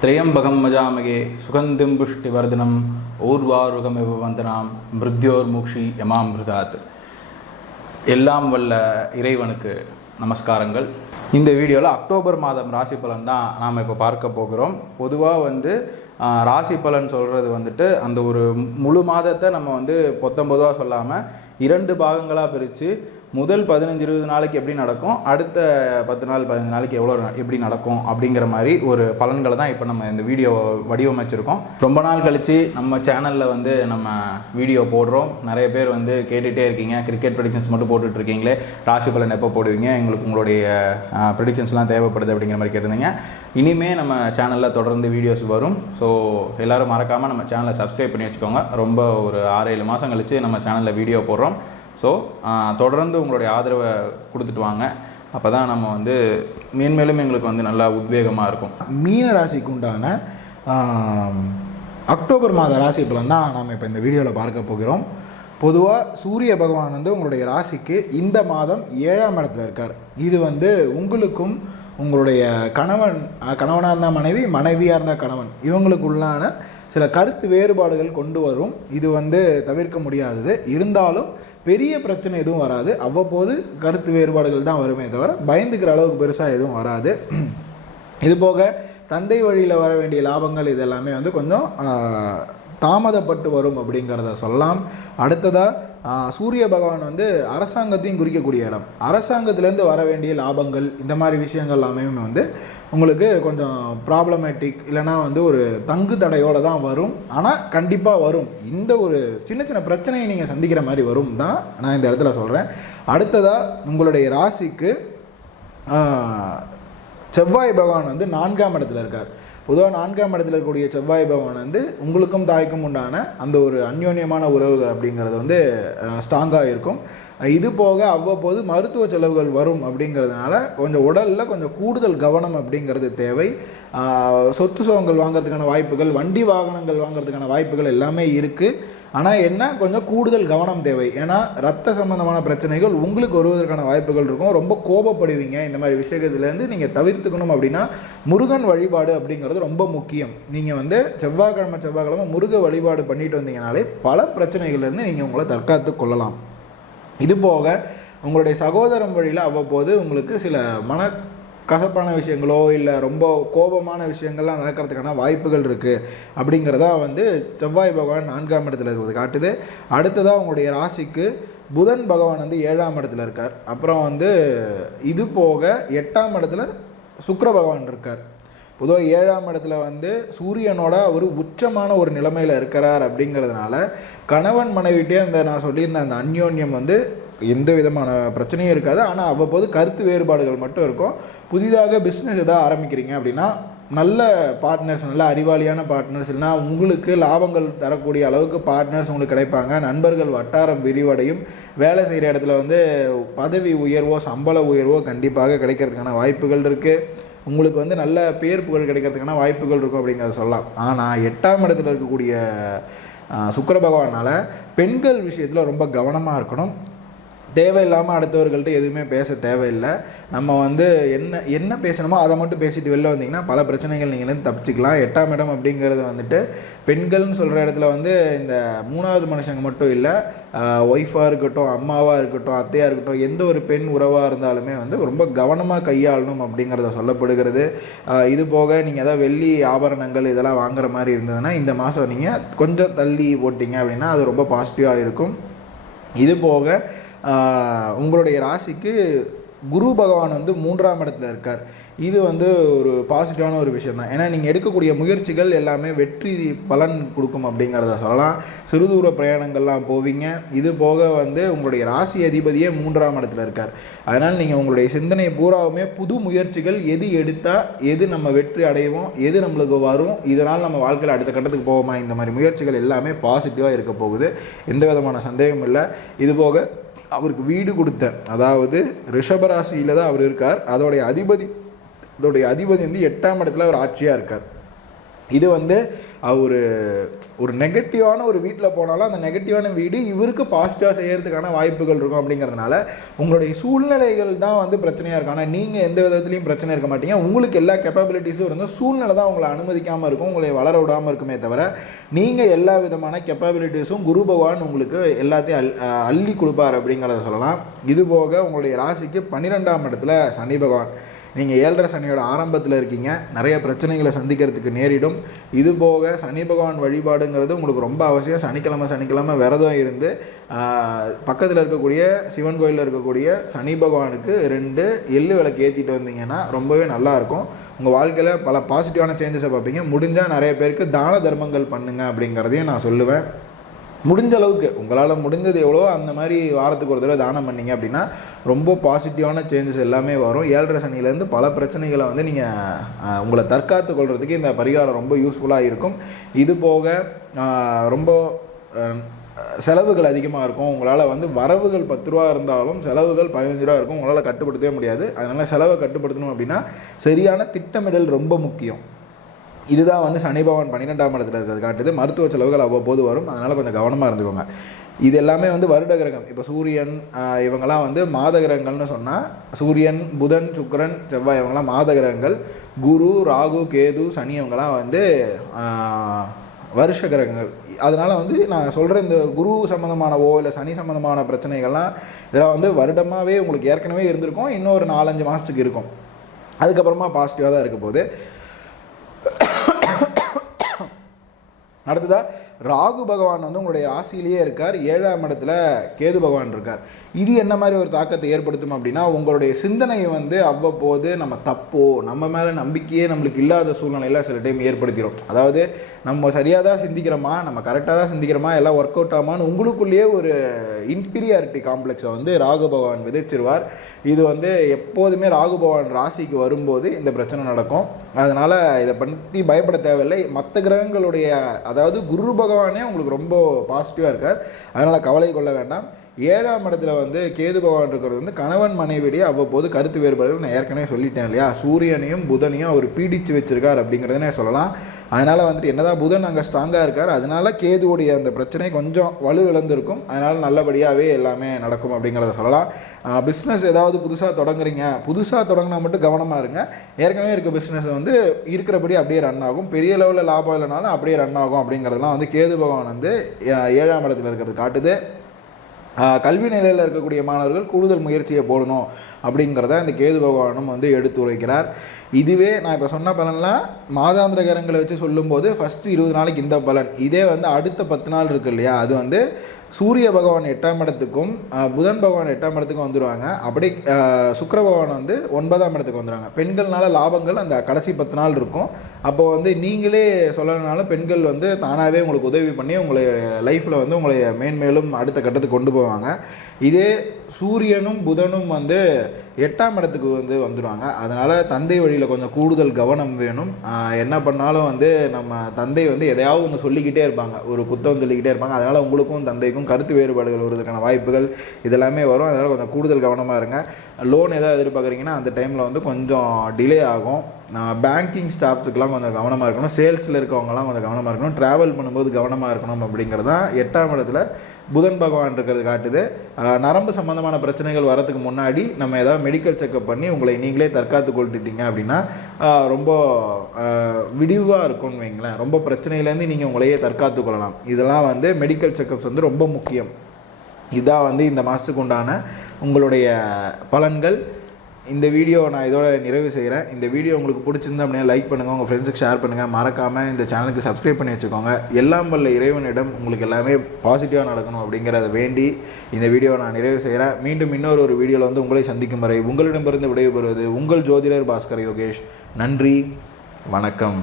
திரையம்பகம் மஜாமகே சுகந்திம் புஷ்டிவர்தனம் ஊர்வாருகமிவ வந்தனாம் மிருத்யோர் மூக்ஷி யமாமிருதாத் எல்லாம் வல்ல இறைவனுக்கு நமஸ்காரங்கள் இந்த வீடியோவில் அக்டோபர் மாதம் ராசி பலன் தான் நாம் இப்போ பார்க்க போகிறோம். பொதுவாக வந்து ராசி பலன் சொல்கிறது வந்துட்டு அந்த ஒரு முழு மாதத்தை நம்ம வந்து பொத்தொம்பதுவாக சொல்லாமல் இரண்டு பாகங்களாக பிரித்து முதல் பதினஞ்சு இருபது நாளைக்கு எப்படி நடக்கும்? அடுத்த பத்து நாள் பதினஞ்சு நாளைக்கு எவ்வளோ எப்படி நடக்கும்? அப்படிங்கிற மாதிரி ஒரு பலன்களை தான் இப்போ நம்ம இந்த வீடியோ வடிவமைச்சிருக்கோம். ரொம்ப நாள் கழித்து நம்ம சேனலில் வந்து நம்ம வீடியோ போடுறோம். நிறைய பேர் வந்து கேட்டுகிட்டே இருக்கீங்க. கிரிக்கெட் ப்ரெடிக்ஷன்ஸ் மட்டும் போட்டுட்ருக்கீங்களே. ராசி பலன் எப்போ போடுவீங்க? எங்களுக்கு உங்களுடைய ப்ரெடிக்ஷன்ஸ்லாம் தேவைப்படுது அப்படிங்கிற மாதிரி கேட்டிருந்தீங்க. இனிமே நம்ம சேனலில் தொடர்ந்து வீடியோஸ் வரும். ஸோ எல்லாரும் மறக்காமல் நம்ம சேனலை சப்ஸ்கிரைப் பண்ணி வச்சுக்கோங்க. ரொம்ப ஒரு ஆறு ஏழு மாதம் கழித்து நம்ம சேனலில் வீடியோ போடுறோம். ஸோ தொடர்ந்து உங்களுடைய ஆதரவை கொடுத்துட்டு வாங்க. அப்போ தான் நம்ம வந்து மேன்மேலும் எங்களுக்கு வந்து நல்லா உத்வேகமாக இருக்கும். மீன ராசிக்கு உண்டான அக்டோபர் மாத ராசி பலன் தான் நாம் இப்போ இந்த வீடியோவில் பார்க்க போகிறோம். பொதுவாக சூரிய பகவான் வந்து உங்களுடைய ராசிக்கு இந்த மாதம் ஏழாம் இடத்துல இருக்கார். இது வந்து உங்களுக்கும் உங்களுடைய கணவன் கணவனாக இருந்தால் மனைவி மனைவியாக இருந்தால் கணவன். இவங்களுக்குள்ளான சில கருத்து வேறுபாடுகள் கொண்டு வரும். இது வந்து தவிர்க்க முடியாதது. இருந்தாலும் பெரிய பிரச்சனை எதுவும் வராது. அவ்வப்போது கருத்து வேறுபாடுகள் தான் வருமே தவிர பயந்துக்கிற அளவுக்கு பெருசாக எதுவும் வராது. இது போக தந்தை வழியில் வர வேண்டிய லாபங்கள் இதெல்லாமே வந்து கொஞ்சம் தாமதப்பட்டு வரும் அப்படிங்கிறத சொல்லலாம். அடுத்ததாக சூரிய பகவான் வந்து அரசாங்கத்தையும் குறிக்கக்கூடிய இடம். அரசாங்கத்திலேருந்து வர வேண்டிய லாபங்கள் இந்த மாதிரி விஷயங்கள் எல்லாமே வந்து உங்களுக்கு கொஞ்சம் ப்ராப்ளமேட்டிக் இல்லைன்னா வந்து ஒரு தங்கு தடையோடு தான் வரும். ஆனால் கண்டிப்பாக வரும். இந்த ஒரு சின்ன சின்ன பிரச்சனையை நீங்கள் சந்திக்கிற மாதிரி வரும் தான் நான் இந்த இடத்துல சொல்கிறேன் அடுத்ததாக உங்களுடைய ராசிக்கு செவ்வாய் பகவான் வந்து நான்காம் இடத்துல இருக்கார். பொதுவாக நான்காம் இடத்துல இருக்கக்கூடிய செவ்வாய் பகவான் வந்து உங்களுக்கும் தாய்க்கும் உண்டான அந்த ஒரு அந்யோன்யமான உறவுகள் அப்படிங்கிறது வந்து ஸ்ட்ராங்காக இருக்கும். இது போக அவ்வப்போது மருத்துவ செலவுகள் வரும் அப்படிங்கிறதுனால கொஞ்சம் உடலில் கொஞ்சம் கூடுதல் கவனம் அப்படிங்கிறது தேவை. சொத்து சுகங்கள் வாங்குறதுக்கான வாய்ப்புகள் வண்டி வாகனங்கள் வாங்குறதுக்கான வாய்ப்புகள் எல்லாமே இருக்குது ஆனால் என்ன? கொஞ்சம் கூடுதல் கவனம் தேவை. ஏன்னா ரத்த சம்பந்தமான பிரச்சனைகள் உங்களுக்கு வருவதற்கான வாய்ப்புகள் இருக்கும். ரொம்ப கோபப்படுவீங்க. இந்த மாதிரி விஷயத்துலேருந்து நீங்கள் தவிர்த்துக்கணும் அப்படின்னா முருகன் வழிபாடு அப்படிங்கிறது ரொம்ப முக்கியம். நீங்கள் வந்து செவ்வாய்க்கிழமை செவ்வாய்க்கிழமை முருக வழிபாடு பண்ணிட்டு வந்தீங்கனாலே பல பிரச்சனைகள்லேருந்து நீங்கள் உங்களை தற்காத்து கொள்ளலாம். இது போக உங்களுடைய சகோதரம் வழியில் அவ்வப்போது உங்களுக்கு சில மன கசப்பான விஷயங்களோ இல்லை ரொம்ப கோபமான விஷயங்கள்லாம் நடக்கிறதுக்கான வாய்ப்புகள் இருக்குது அப்படிங்கிறதா வந்து செவ்வாய் பகவான் நான்காம் இடத்துல இருக்கிறது காட்டுது. அடுத்ததாக உங்களுடைய ராசிக்கு புதன் பகவான் வந்து ஏழாம் இடத்துல இருக்கார். அப்புறம் வந்து இது போக எட்டாம் இடத்துல சுக்கர பகவான் இருக்கார். பொதுவாக ஏழாம் இடத்துல வந்து சூரியனோட ஒரு உச்சமான ஒரு நிலைமையில் இருக்கிறார் அப்படிங்கிறதுனால கணவன் மனைவிட்டே அந்த நான் சொல்லியிருந்த அந்த அந்யோன்யம் வந்து எந்த விதமான பிரச்சனையும் இருக்காது. ஆனால் அவ்வப்போது கருத்து வேறுபாடுகள் மட்டும் இருக்கும். புதிதாக பிஸ்னஸ் எதாவது ஆரம்பிக்கிறீங்க அப்படின்னா நல்ல பார்ட்னர்ஸ் நல்ல அறிவாளியான பார்ட்னர்ஸ் இல்லைனா உங்களுக்கு லாபங்கள் தரக்கூடிய அளவுக்கு பார்ட்னர்ஸ் உங்களுக்கு கிடைப்பாங்க. நண்பர்கள் வட்டாரம் விரிவடையும். வேலை செய்கிற இடத்துல வந்து பதவி உயர்வோ சம்பள உயர்வோ கண்டிப்பாக கிடைக்கிறதுக்கான வாய்ப்புகள் இருக்குது உங்களுக்கு வந்து நல்ல பேர் புகழ் கிடைக்கிறதுக்கான வாய்ப்புகள் இருக்கும் அப்படிங்கிறத சொல்லலாம். ஆனால் எட்டாம் இடத்துல இருக்கக்கூடிய சுக்கர பகவானால் பெண்கள் விஷயத்தில் ரொம்ப கவனமாக இருக்கணும். தேவையில்லாமல் அடுத்தவர்கள்ட்ட எதுவுமே பேச தேவையில்லை. நம்ம வந்து என்ன என்ன பேசணுமோ அதை மட்டும் பேசிட்டு வெளில வந்தீங்கன்னா பல பிரச்சனைகள் நீங்கள் வந்து தப்பிச்சிக்கலாம். எட்டாம் இடம் அப்படிங்கிறது வந்துட்டு பெண்கள்னு சொல்கிற இடத்துல வந்து இந்த மூணாவது மனுஷங்க மட்டும் இல்லை ஒய்ஃபாக இருக்கட்டும் அம்மாவாக இருக்கட்டும் அத்தையாக இருக்கட்டும் எந்த ஒரு பெண் உறவாக இருந்தாலுமே வந்து ரொம்ப கவனமாக கையாளணும் அப்படிங்கிறத சொல்லப்படுகிறது. இது போக நீங்கள் ஏதாவது வெள்ளி ஆபரணங்கள் இதெல்லாம் வாங்குற மாதிரி இருந்ததுன்னா இந்த மாதம் நீங்கள் கொஞ்சம் தள்ளி போட்டிங்க அப்படின்னா அது ரொம்ப பாசிட்டிவாக இருக்கும். இது போக உங்களுடைய ராசிக்கு குரு பகவான் வந்து மூன்றாம் இடத்துல இருக்கார். இது வந்து ஒரு பாசிட்டிவான ஒரு விஷயம் தான் ஏன்னா நீங்கள் எடுக்கக்கூடிய முயற்சிகள் எல்லாமே வெற்றி பலன் கொடுக்கும் அப்படிங்கிறத சொல்லலாம். சிறுதூர பிரயாணங்கள்லாம் போவீங்க. இது போக வந்து உங்களுடைய ராசி அதிபதியே மூன்றாம் இடத்துல இருக்கார். அதனால் நீங்கள் உங்களுடைய சிந்தனை பூராவுமே புது முயற்சிகள் எது எடுத்தால் எது நம்ம வெற்றி அடைவோம் எது நம்மளுக்கு வரும் இதனால் நம்ம வாழ்க்கையில் அடுத்த கட்டத்துக்கு போவோமா இந்த மாதிரி முயற்சிகள் எல்லாமே பாசிட்டிவாக இருக்க போகுது. எந்த விதமான சந்தேகமும் இல்லை. இது போக அவருக்கு வீடு கொடுத்த அதாவது ரிஷபராசியில் தான் அவர் இருக்கார். அதோடைய அதிபதி அதோடைய அதிபதி வந்து எட்டாம் இடத்துல அவர் ஆட்சியாக இருக்கார். இது வந்து ஒரு ஒரு நெகட்டிவான ஒரு வீட்டில் போனாலும் அந்த நெகட்டிவான வீடு இவருக்கு பாசிட்டிவாக செய்கிறதுக்கான வாய்ப்புகள் இருக்கும் அப்படிங்கிறதுனால உங்களுடைய சூழ்நிலைகள் தான் வந்து பிரச்சனையாக இருக்கும். ஆனால் நீங்கள் எந்த விதத்துலையும் பிரச்சனை இருக்க மாட்டீங்க. உங்களுக்கு எல்லா கெப்பபிலிட்டிஸும் இருந்தால் சூழ்நிலை தான் உங்களை அனுமதிக்காமல் இருக்கும். உங்களை வளர விடாமல் இருக்குமே தவிர நீங்கள் எல்லா விதமான கெப்பபிலிட்டிஸும் குரு பகவான் உங்களுக்கு எல்லாத்தையும் அல் அள்ளி கொடுப்பார் அப்படிங்கிறத சொல்லலாம். இது போக உங்களுடைய ராசிக்கு பன்னிரெண்டாம் இடத்துல சனி பகவான். நீங்கள் ஏழரை சனியோட ஆரம்பத்தில் இருக்கீங்க. நிறைய பிரச்சனைகளை சந்திக்கிறதுக்கு நேரிடும். இது போக சனி பகவான் வழிபாடுங்கிறது உங்களுக்கு ரொம்ப அவசியம். சனிக்கிழமை சனிக்கிழமை விரதம் இருந்து பக்கத்தில் இருக்கக்கூடிய சிவன் கோயிலில் இருக்கக்கூடிய சனி பகவானுக்கு ரெண்டு எள்ளு விளக்கு ஏற்றிட்டு வந்தீங்கன்னா ரொம்பவே நல்லாயிருக்கும் உங்கள் வாழ்க்கையில் பல பாசிட்டிவான சேஞ்சஸை பார்ப்பீங்க. முடிஞ்சால் நிறைய பேருக்கு தான தர்மங்கள் பண்ணுங்க அப்படிங்கிறதையும் நான் சொல்லுவேன். முடிஞ்ச அளவுக்கு. உங்களால் முடிஞ்சது எவ்வளோ அந்த மாதிரி வாரத்துக்கு ஒரு தடவை தானம் பண்ணீங்க அப்படின்னா ரொம்ப பாசிட்டிவான சேஞ்சஸ் எல்லாமே வரும். ஏழரை சனியிலேருந்து பல பிரச்சனைகளை வந்து நீங்கள் உங்களை தற்காத்து கொள்கிறதுக்கு இந்த பரிகாரம் ரொம்ப யூஸ்ஃபுல்லாக இருக்கும். இது போக ரொம்ப செலவுகள் அதிகமாக இருக்கும். உங்களால் வந்து வரவுகள் பத்து ரூபா இருந்தாலும் செலவுகள் பதினஞ்சு ரூபா இருக்கும். உங்களால் கட்டுப்படுத்தவே முடியாது. அதனால் செலவை கட்டுப்படுத்தணும் அப்படின்னா சரியான திட்டமிடல் ரொம்ப முக்கியம். இதுதான் வந்து சனி பகவான் பன்னிரெண்டாம் இடத்துல இருக்கிறது காட்டுது. மருத்துவ செலவுகள் அவ்வப்போது வரும். அதனால் கொஞ்சம் கவனமாக இருந்துக்கோங்க. இது எல்லாமே வந்து வருட கிரகம். இப்போ சூரியன் இவங்கெல்லாம் வந்து மாத கிரகங்கள்னு சொன்னால் சூரியன் புதன் சுக்கரன் செவ்வாய் இவங்கெல்லாம் மாத கிரகங்கள். குரு ராகு கேது சனி இவங்கெல்லாம் வந்து வருஷ கிரகங்கள். அதனால் வந்து நான் சொல்கிற இந்த குரு சம்மந்தமானவோ இல்லை சனி சம்மந்தமான பிரச்சனைகள்லாம் இதெல்லாம் வந்து வருடமாகவே உங்களுக்கு ஏற்கனவே இருந்திருக்கும். இன்னும் ஒரு நாலஞ்சு மாதத்துக்கு இருக்கும். அதுக்கப்புறமா பாசிட்டிவாக தான் இருக்க போகுது. அடுத்ததாக ராகு பகவான் வந்து உங்களுடைய ராசியிலேயே இருக்கார். ஏழாம் இடத்துல கேது பகவான் இருக்கார். இது என்ன மாதிரி ஒரு தாக்கத்தை ஏற்படுத்தும் அப்படின்னா உங்களுடைய சிந்தனையை வந்து அவ்வப்போது நம்ம தப்போ நம்ம மேலே நம்பிக்கையே நம்மளுக்கு இல்லாத சூழ்நிலையில் சில டைம் ஏற்படுத்திடும் அதாவது நம்ம சரியாக தான் சிந்திக்கிறோமா நம்ம கரெக்டாக தான் சிந்திக்கிறோமா எல்லாம் ஒர்க் அவுட் ஆமான்னு உங்களுக்குள்ளேயே ஒரு இன்ஃபீரியாரிட்டி காம்ப்ளெக்ஸை வந்து ராகு பகவான் விதைச்சிருவார். இது வந்து எப்போதுமே ராகு பகவான் ராசிக்கு வரும்போது இந்த பிரச்சனை நடக்கும். அதனால் இதை பற்றி பயப்பட தேவையில்லை. மற்ற கிரகங்களுடைய அதாவது குரு பகவான் உங்களுக்கு ரொம்ப பாசிட்டிவாக இருக்கார். அதனால் கவலை கொள்ள வேண்டாம். ஏழாம் இடத்துல வந்து கேது பகவான் இருக்கிறது வந்து கணவன் மனைவிடையே அவ்வப்போது கருத்து வேறுபாடுகள் நான் ஏற்கனவே சொல்லிட்டேன் இல்லையா? சூரியனையும் புதனையும் அவர் பீடிச்சு வச்சிருக்கார் அப்படிங்கிறதனே சொல்லலாம். அதனால் வந்துட்டு என்னதான் புதன் அங்கே ஸ்ட்ராங்காக இருக்கார் அதனால கேதுவுடைய அந்த பிரச்சனை கொஞ்சம் வலு இழந்திருக்கும். அதனால் நல்லபடியாகவே எல்லாமே நடக்கும் அப்படிங்கிறத சொல்லலாம். பிஸ்னஸ் ஏதாவது புதுசாக தொடங்குறீங்க புதுசாக தொடங்கினா மட்டும் கவனமாக இருங்க. ஏற்கனவே இருக்க பிஸ்னஸ் வந்து இருக்கிறபடி அப்படியே ரன் ஆகும். பெரிய லெவலில் லாபம் இல்லைனாலும் அப்படியே ரன் ஆகும் அப்படிங்கிறதெல்லாம் வந்து கேது பகவான் வந்து ஏழாம் இடத்துல இருக்கிறது காட்டுது. கல்வி நிலையில் இருக்கக்கூடிய மாணவர்கள் கூடுதல் முயற்சியை போடணும் அப்படிங்கிறத இந்த கேது பகவானும் வந்து எடுத்துரைக்கிறார். இதுவே நான் இப்போ சொன்ன பலன்லாம் மாதாந்திர கரங்களை வச்சு சொல்லும்போது ஃபஸ்ட்டு இருபது நாளைக்கு இந்த பலன். இதே வந்து அடுத்த பத்து நாள் இருக்கு இல்லையா? அது வந்து சூரிய பகவான் எட்டாம் இடத்துக்கும் புதன் பகவான் எட்டாம் இடத்துக்கும் வந்துடுவாங்க அப்படி சுக்கர பகவான் வந்து ஒன்பதாம் இடத்துக்கு வந்துடுவாங்க பெண்கள்னால லாபங்கள் அந்த கடைசி பத்து நாள் இருக்கும். அப்போ வந்து நீங்களே சொல்லலைனாலும் பெண்கள் வந்து தானாகவே உங்களுக்கு உதவி பண்ணி உங்களை லைஃப்பில் வந்து உங்களை மேன்மேலும் அடுத்த கட்டத்துக்கு கொண்டு போவாங்க. இதே சூரியனும் புதனும் வந்து எட்டாம் இடத்துக்கு வந்து வந்துடுவாங்க அதனால் தந்தை வழியில் கொஞ்சம் கூடுதல் கவனம் வேணும். என்ன பண்ணாலும் வந்து நம்ம தந்தை வந்து எதையாவது ஒன்று சொல்லிக்கிட்டே இருப்பாங்க. ஒரு குத்தம் சொல்லிக்கிட்டே இருப்பாங்க. அதனால் உங்களுக்கும் தந்தைக்கும் கருத்து வேறுபாடுகள் வருவதற்கான வாய்ப்புகள் இதெல்லாமே வரும். அதனால் கொஞ்சம் கூடுதல் கவனமாக இருங்க. லோன் எதாவது எதிர்பார்க்குறீங்கன்னா அந்த டைமில் வந்து கொஞ்சம் டிலே ஆகும். பேங்கிங் ஸ்டாஃப்ஸுக்கெலாம் கொஞ்சம் கவனமாக இருக்கணும். சேல்ஸில் இருக்கவங்கலாம் கொஞ்சம் கவனமாக இருக்கணும். ட்ராவல் பண்ணும்போது கவனமாக இருக்கணும் அப்படிங்கிறது தான் எட்டாம் இடத்துல புதன் பகவான் இருக்கிறது காட்டுது. நரம்பு சம்மந்தமான பிரச்சனைகள் வரதுக்கு முன்னாடி நம்ம ஏதாவது மெடிக்கல் செக்கப் பண்ணி உங்களை நீங்களே தற்காத்து கொள்ட்டுட்டீங்க அப்படின்னா ரொம்ப விடிவாக இருக்கும்னு வைங்களேன். ரொம்ப பிரச்சனையிலேருந்து நீங்கள் உங்களையே தற்காத்து கொள்ளலாம். இதெல்லாம் வந்து மெடிக்கல் செக்கப்ஸ் வந்து ரொம்ப முக்கியம். இதான் வந்து இந்த மாதத்துக்கு உண்டான உங்களுடைய பலன்கள் இந்த வீடியோ நான் இதோட நிறைவு செய்கிறேன் இந்த வீடியோ உங்களுக்கு பிடிச்சிருந்தா அப்படின்னா லைக் பண்ணுங்கள் உங்கள் ஃப்ரெண்ட்ஸுக்கு ஷேர் பண்ணுங்கள் மறக்காமல் இந்த சேனலுக்கு சப்ஸ்கிரைப் பண்ணி வச்சுக்கோங்க. எல்லாம் வல்ல இறைவனிடம் உங்களுக்கு எல்லாமே பாசிட்டிவாக நடக்கணும் அப்படிங்கிறத வேண்டி இந்த வீடியோ நான் நிறைவு செய்கிறேன் மீண்டும் இன்னொரு ஒரு வீடியோவில் வந்து உங்களை சந்திக்கும் வரை உங்களிடமிருந்து விடைபெறுவது உங்கள் ஜோதிடர் பாஸ்கர் யோகேஷ். நன்றி வணக்கம்.